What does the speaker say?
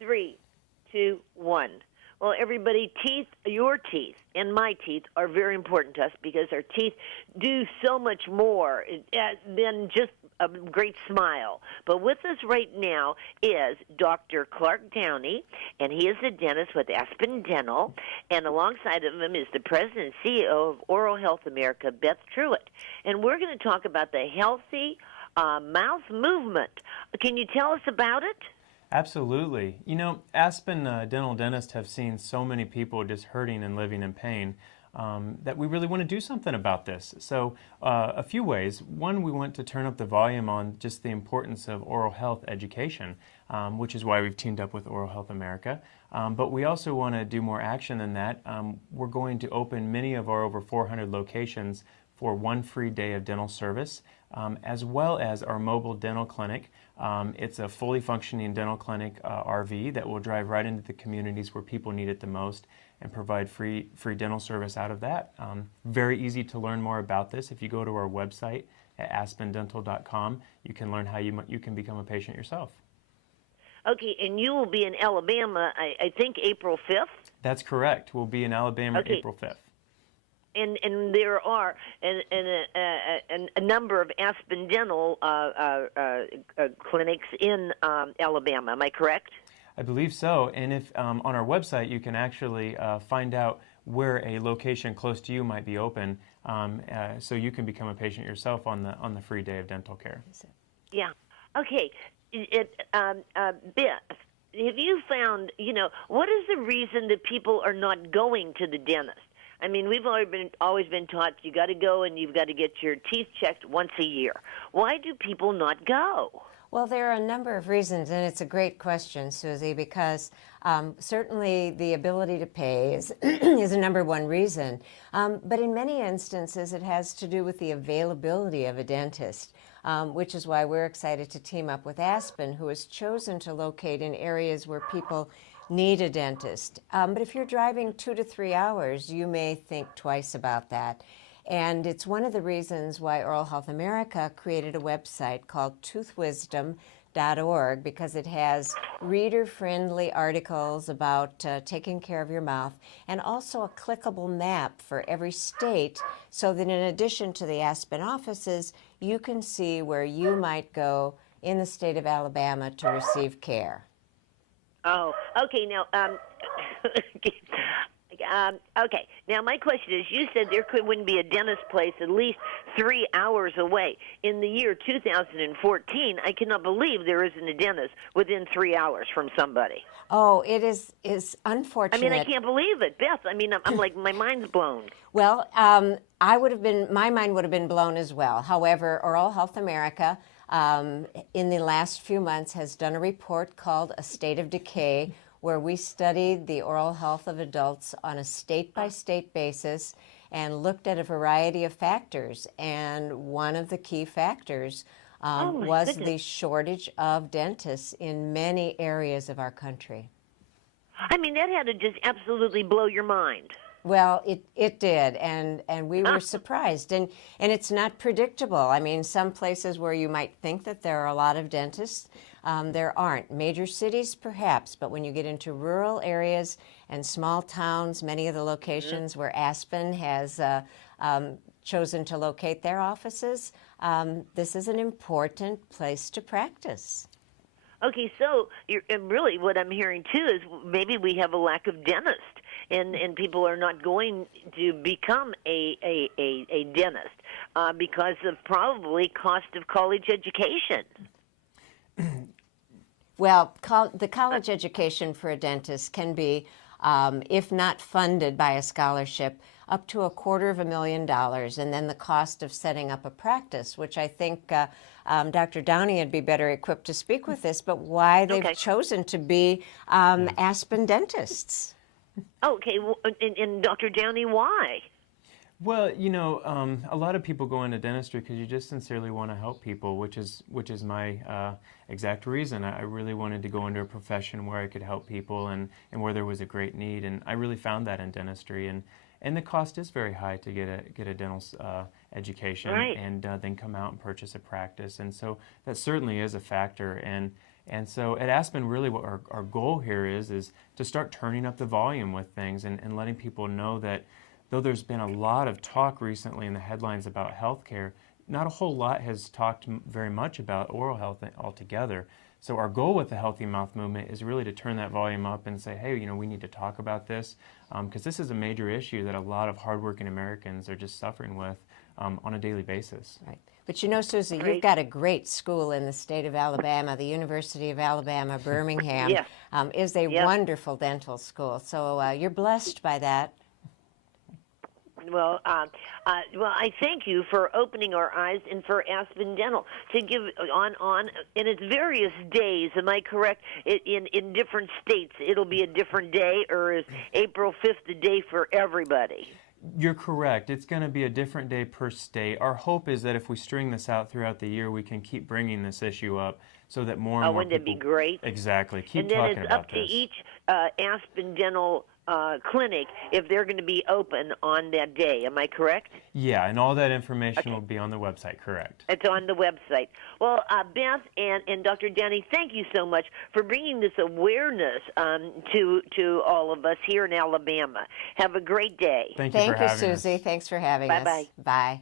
Three, two, one. Well, everybody, your teeth and my teeth are very important to us because our teeth do so much more than just a great smile. But with us right now is Dr. Clark Downey, and he is a dentist with Aspen Dental, and alongside of him is the president and CEO of Oral Health America, Beth Truitt. And we're going to talk about the healthy mouth movement. Can you tell us about it? Absolutely. You know, Aspen dental dentists have seen so many people just hurting and living in pain that we really want to do something about this. So a few ways. One, we want to turn up the volume on just the importance of oral health education, which is why we've teamed up with Oral Health America. But we also want to do more action than that. We're going to open many of our over 400 locations for one free day of dental service, as well as our mobile dental clinic. It's a fully functioning dental clinic RV that will drive right into the communities where people need it the most and provide free dental service out of that. Very easy to learn more about this. If you go to our website at aspendental.com, you can learn how you can become a patient yourself. Okay, and you will be in Alabama, I think, April 5th? That's correct. We'll be in Alabama April 5th. And there are a number of Aspen Dental clinics in Alabama. Am I correct? I believe so. And if on our website you can actually find out where a location close to you might be open, so you can become a patient yourself on the free day of dental care. Yeah. Okay. Beth, have you found? What is the reason that people are not going to the dentist? I mean, we've always been taught you got to go and you've got to get your teeth checked once a year. Why do people not go? Well, there are a number of reasons, and it's a great question, Susie, because certainly the ability to pay is, is a number one reason. But in many instances, it has to do with the availability of a dentist, which is why we're excited to team up with Aspen, who has chosen to locate in areas where people need a dentist. But if you're driving 2 to 3 hours, you may think twice about that. And it's one of the reasons why Oral Health America created a website called toothwisdom.org, because it has reader-friendly articles about taking care of your mouth, and also a clickable map for every state, so that in addition to the Aspen offices, you can see where you might go in the state of Alabama to receive care. Oh, okay. Now, okay. Now, my question is: you said there wouldn't be a dentist place at least 3 hours away. In the year 2014, I cannot believe there isn't a dentist within 3 hours from somebody. Oh, it is unfortunate. I mean, I can't believe it, Beth. I mean, I'm like, my mind's blown. Well, my mind would have been blown as well. However, Oral Health America, in the last few months, has done a report called A State of Decay, where we studied the oral health of adults on a state-by-state basis and looked at a variety of factors. And one of the key factors was the shortage of dentists in many areas of our country. I mean, that had to just absolutely blow your mind. Well, it did, and we were surprised, and it's not predictable. I mean, some places where you might think that there are a lot of dentists, there aren't. Major cities, perhaps, but when you get into rural areas and small towns, many of the locations where Aspen has chosen to locate their offices, this is an important place to practice. Okay, so really what I'm hearing, too, is maybe we have a lack of dentists. And people are not going to become a dentist because of probably cost of college education. Well, the college education for a dentist can be, if not funded by a scholarship, up to $250,000, and then the cost of setting up a practice, which I think Dr. Downey would be better equipped to speak with this, but why they've chosen to be Aspen dentists. Okay, and Dr. Downey, why? Well, you know, a lot of people go into dentistry because you just sincerely want to help people, which is my exact reason. I really wanted to go into a profession where I could help people and where there was a great need, and I really found that in dentistry. And the cost is very high to get a dental education, and then come out and purchase a practice, and so that certainly is a factor. And And so at Aspen, really what our goal here is to start turning up the volume with things and letting people know that though there's been a lot of talk recently in the headlines about healthcare, not a whole lot has talked very much about oral health altogether. So our goal with the Healthy Mouth Movement is really to turn that volume up and say, hey, we need to talk about this, because this is a major issue that a lot of hardworking Americans are just suffering with on a daily basis. Right. But Susie, Great. you've got a great school in the state of Alabama. The University of Alabama, Birmingham Yeah. is a Yep. wonderful dental school. So you're blessed by that. Well, I thank you for opening our eyes and for Aspen Dental to give on in its various days. Am I correct? In different states, it'll be a different day, or is April 5th the day for everybody? You're correct. It's going to be a different day per state. Our hope is that if we string this out throughout the year, we can keep bringing this issue up so that more and more wouldn't it be people... great? Exactly. Keep And then talking it's about up to this. each Aspen Dental clinic if they're going to be open on that day. Am I correct? Yeah, and all that information will be on the website, correct. It's on the website. Well, Beth and Dr. Danny, thank you so much for bringing this awareness to all of us here in Alabama. Have a great day. Thank you for having us. Susie. Thanks for having us. Bye-bye. Bye.